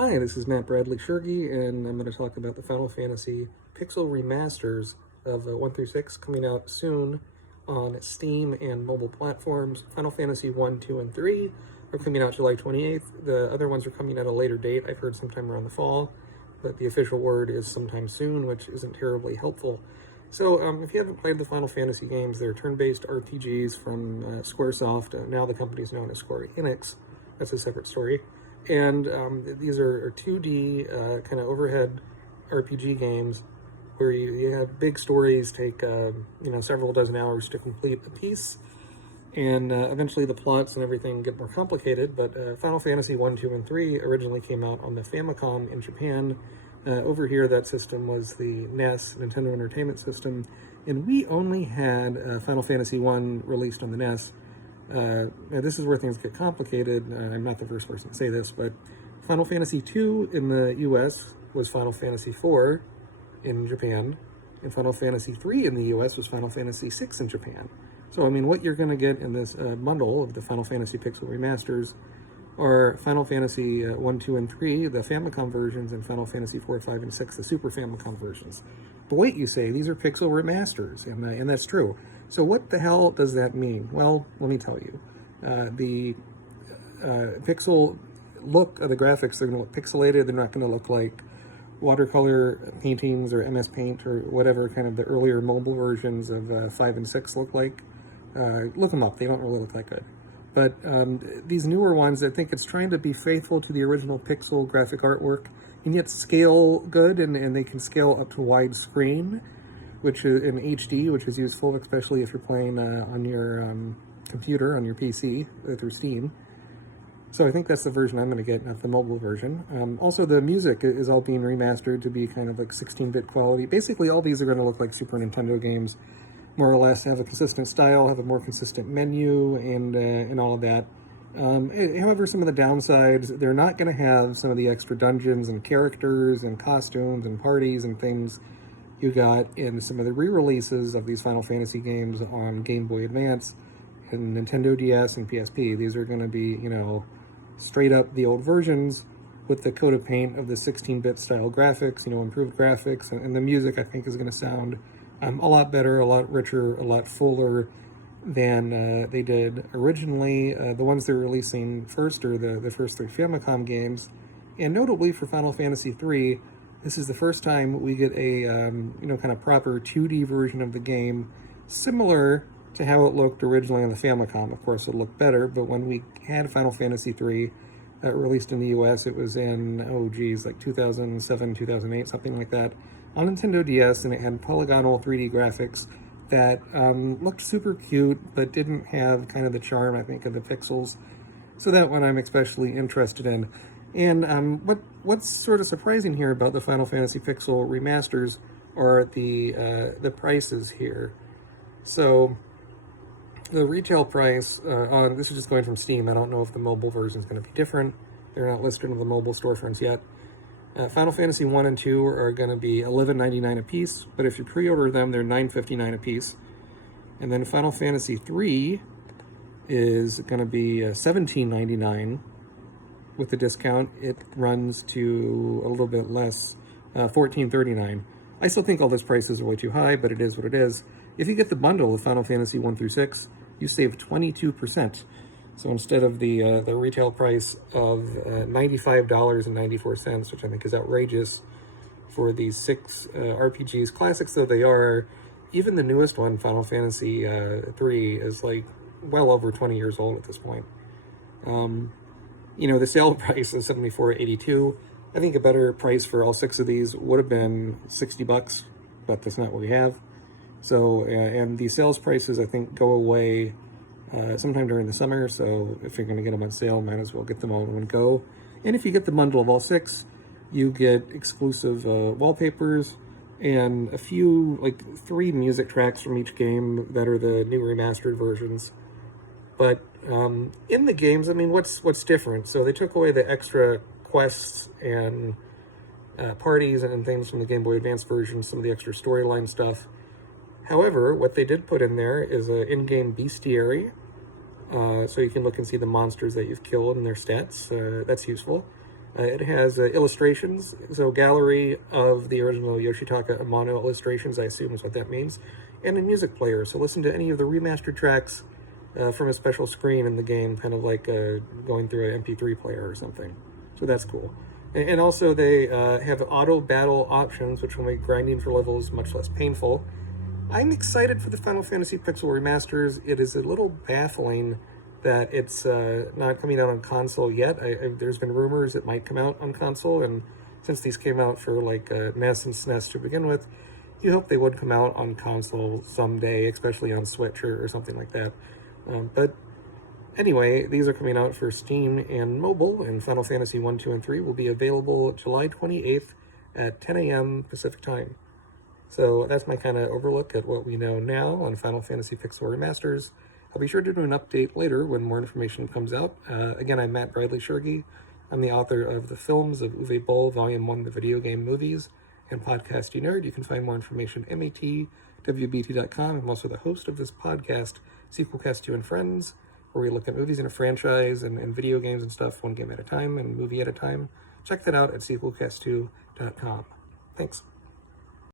Hi, this is Matt Bradley-Tschirgi, and I'm going to talk about the Final Fantasy Pixel Remasters of 1 through 6 coming out soon on Steam and mobile platforms. Final Fantasy 1, 2, and 3 are coming out July 28th. The other ones are coming at a later date. I've heard sometime around the fall, but the official word is sometime soon, which isn't terribly helpful. So if you haven't played the Final Fantasy games, they're turn-based RPGs from Squaresoft. Now the company's known as Square Enix. That's a separate story. And these are 2D kind of overhead RPG games where you have big stories take several dozen hours to complete a piece, and eventually the plots and everything get more complicated. But Final Fantasy 1, 2, and 3 originally came out on the Famicom in Japan. Over here, that system was the NES, Nintendo Entertainment System, and we only had Final Fantasy 1 released on the NES. Now this is where things get complicated. I'm not the first person to say this, but Final Fantasy 2 in the US was Final Fantasy 4 in Japan, and Final Fantasy 3 in the US was Final Fantasy 6 in Japan. So, I mean, what you're going to get in this bundle of the Final Fantasy Pixel Remasters are Final Fantasy 1, 2, and 3, the Famicom versions, and Final Fantasy 4, 5, and 6, the Super Famicom versions. But wait, you say, these are Pixel Remasters, and that's true. So what the hell does that mean? Well, let me tell you. The pixel look of the graphics, they're going to look pixelated. They're not going to look like watercolor paintings or MS Paint or whatever kind of the earlier mobile versions of 5 and 6 look like. Look them up. They don't really look that good. But these newer ones, I think it's trying to be faithful to the original pixel graphic artwork and yet scale good, and they can scale up to widescreen, which is in HD, which is useful, especially if you're playing on your computer, on your PC, through Steam. So I think that's the version I'm going to get, not the mobile version. Also, the music is all being remastered to be kind of like 16-bit quality. Basically, all these are going to look like Super Nintendo games, more or less, have a consistent style, have a more consistent menu, and all of that. However, some of the downsides, they're not going to have some of the extra dungeons and characters and costumes and parties and things you got in some of the re-releases of these Final Fantasy games on Game Boy Advance and Nintendo DS and PSP. These are going to be, straight up the old versions with the coat of paint of the 16-bit style graphics, improved graphics, and the music, I think, is going to sound a lot better, a lot richer, a lot fuller than they did originally. The ones they're releasing first are the first 3 Famicom games, and notably for Final Fantasy 3, this is the first time we get a kind of proper 2D version of the game, similar to how it looked originally on the Famicom. Of course, it looked better, but when we had Final Fantasy 3 released in the US, it was in, like 2007, 2008, something like that, on Nintendo DS, and it had polygonal 3D graphics that looked super cute, but didn't have kind of the charm, I think, of the pixels. So that one I'm especially interested in. And what's sort of surprising here about the Final Fantasy Pixel Remasters are the prices here. So the retail price this is just going from Steam. I don't know if the mobile version is going to be different. They're not listed in the mobile storefronts yet. Final Fantasy 1 and 2 are going to be $11.99 a piece, but if you pre-order them, they're $9.59 a piece. And then Final Fantasy 3 is going to be $17.99. With the discount, it runs to a little bit less, $14.39. I still think all those prices are way too high, but it is what it is. If you get the bundle of Final Fantasy 1 through 6, you save 22%. So instead of the retail price of $95.94, which I think is outrageous for these 6 RPGs, classics though they are, even the newest one, Final Fantasy 3, is like well over 20 years old at this point. The sale price is $74.82. I think a better price for all 6 of these would have been $60, but that's not what we have. So, and the sales prices, I think, go away sometime during the summer, so if you're going to get them on sale, might as well get them all in one go. And if you get the bundle of all 6, you get exclusive wallpapers and a few, like 3 music tracks from each game that are the new remastered versions. But in the games, I mean, what's different? So they took away the extra quests and parties and things from the Game Boy Advance version, some of the extra storyline stuff. However, what they did put in there is an in-game bestiary, so you can look and see the monsters that you've killed and their stats. That's useful. It has illustrations, so gallery of the original Yoshitaka Amano illustrations, I assume is what that means, and a music player, so listen to any of the remastered tracks from a special screen in the game, kind of like going through an MP3 player or something. So that's cool. And also they have auto battle options, which will make grinding for levels much less painful. I'm excited for the Final Fantasy Pixel Remasters. It is a little baffling that it's not coming out on console yet. There's been rumors it might come out on console, and since these came out for like NES and SNES to begin with, you hope they would come out on console someday, especially on Switch or something like that. But anyway, these are coming out for Steam and mobile, and Final Fantasy 1, 2, and 3 will be available July 28th at 10 a.m. Pacific Time. So that's my kind of overlook at what we know now on Final Fantasy Pixel Remasters. I'll be sure to do an update later when more information comes out. Again, I'm Matt Bradley-Tschirgi. I'm the author of The Films of Uwe Boll, Volume 1, The Video Game Movies, and Podcast You Nerd. You can find more information at matwbt.com. I'm also the host of this podcast, Sequelcast 2 and Friends, where we look at movies in a franchise and video games and stuff, one game at a time and movie at a time. Check that out at sequelcast2.com. Thanks.